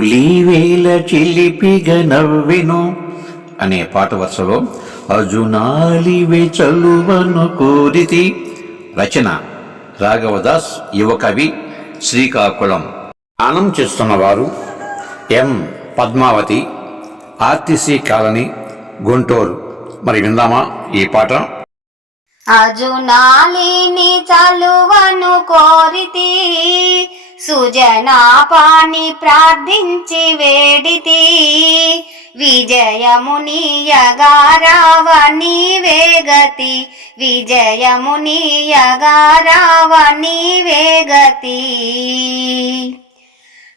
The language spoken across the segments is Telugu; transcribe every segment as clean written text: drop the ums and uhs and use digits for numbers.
చెలులీవేల చిలిపిగ నవ్వెను అనే పాట వరుసలో అజునాలివే చలువను కోరితి. రచన రాఘవదాస్, యువ కవి, శ్రీకాకుళం. గానం చేస్తున్నవారు ఎం పద్మావతి, ఆర్టీసీ కాలనీ, గుంటూరు. మరి విందామా ఈ పాట? అజునాలిని చలువను కోరితి, సుజనాపాని ప్రార్థించి వేడితి, విజయమునియగారావ నీవే గతి, విజయమునియగారావ నీవే గతి.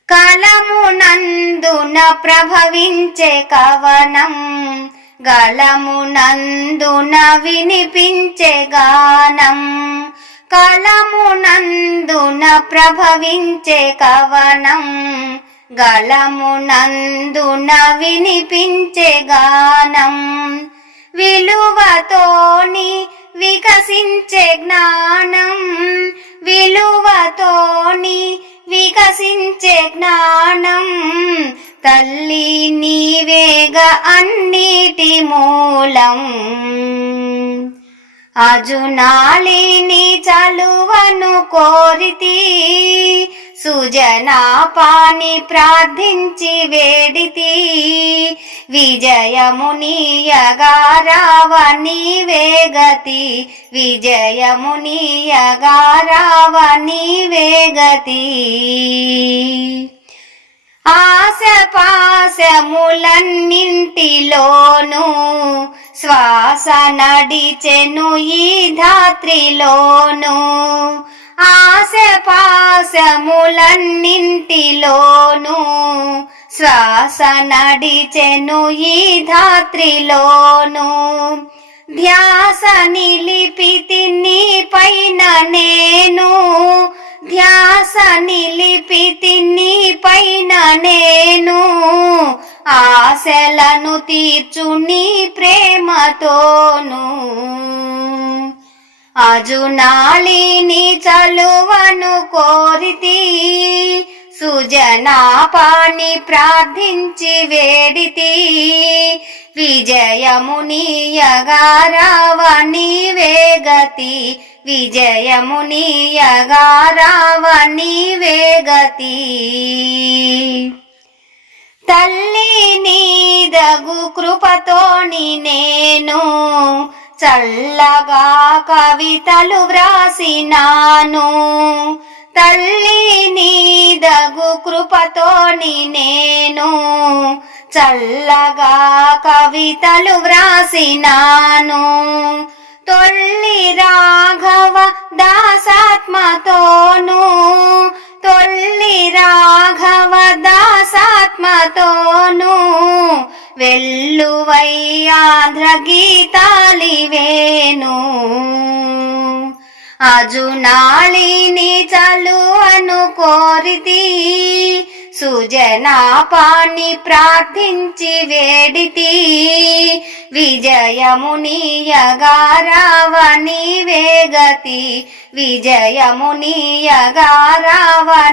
కలమునందున ప్రభవించే కవనం, గళమునందున వినిపించే గానం, కలమునందున ప్రభవించే కవనం, గళమునందున వినిపించే గానం, విలువతోని వికసించే జ్ఞానం, విలువతోని వికసించే జ్ఞానం, తల్లి నీవేగా అన్నిటి మూలం. అజునాలిని చలువను కోరితి, సుజనాపాని ప్రార్థించి వేడితి, విజయమునియగారావ నీవే గతి, విజయమునియగారావ నీవే గతి. ఆశపాశములన్నింటిలోనూ శ్వాస నడిచెను ఈ ధాత్రిలోను, ఆశపాశములన్నింటిలోనూ శ్వాస నడిచెను ఈ ధాత్రిలోను, ధ్యాస నిలిపితి నీ పైన నేను, ధ్యాస నిలిపితి నీ పైన నేను, ఆశలను తీర్చు నీ ప్రేమతోను. అజునాలిని చలువను కోరితి, సుజనాపాని ప్రార్థించి వేడితి, విజయమునియగారావ నీవే గతి, విజయమునియగారావ నీవే గతి. తల్లి నీదగు కృపతోని నేను చల్లగా కవితలు వ్రాసినాను, తల్లి నీదగు కృపతోని నేను చల్లగా కవితలు వ్రాసినాను, తొల్లి రాఘవ దాసాత్మతోను, తొల్లి రాఘవ దాసాత్మతోను, వెల్లువై ఆంధ్ర గీతాలివేను. అజునాలిని చలువను కోరితి, సుజనాపాని ప్రార్థించి వేడితి, విజయమునియగారావ నీవే గతి, విజయమునియగారావ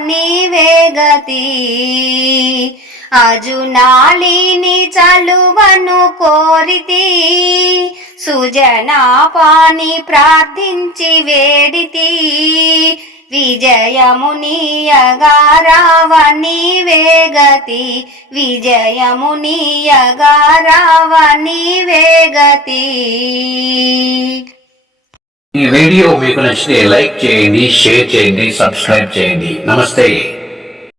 నీవే గతి. అజునాలిని చలువను కోరితి, సుజనాపాని ప్రార్థించి వేడితి, విజయమునియగారావ నీవే గతి, విజయమునియగారావ నీవే గతి. ఈ వీడియో మీకు నచ్చితే లైక్ చేయండి, షేర్ చేయండి, సబ్స్క్రైబ్ చేయండి. నమస్తే.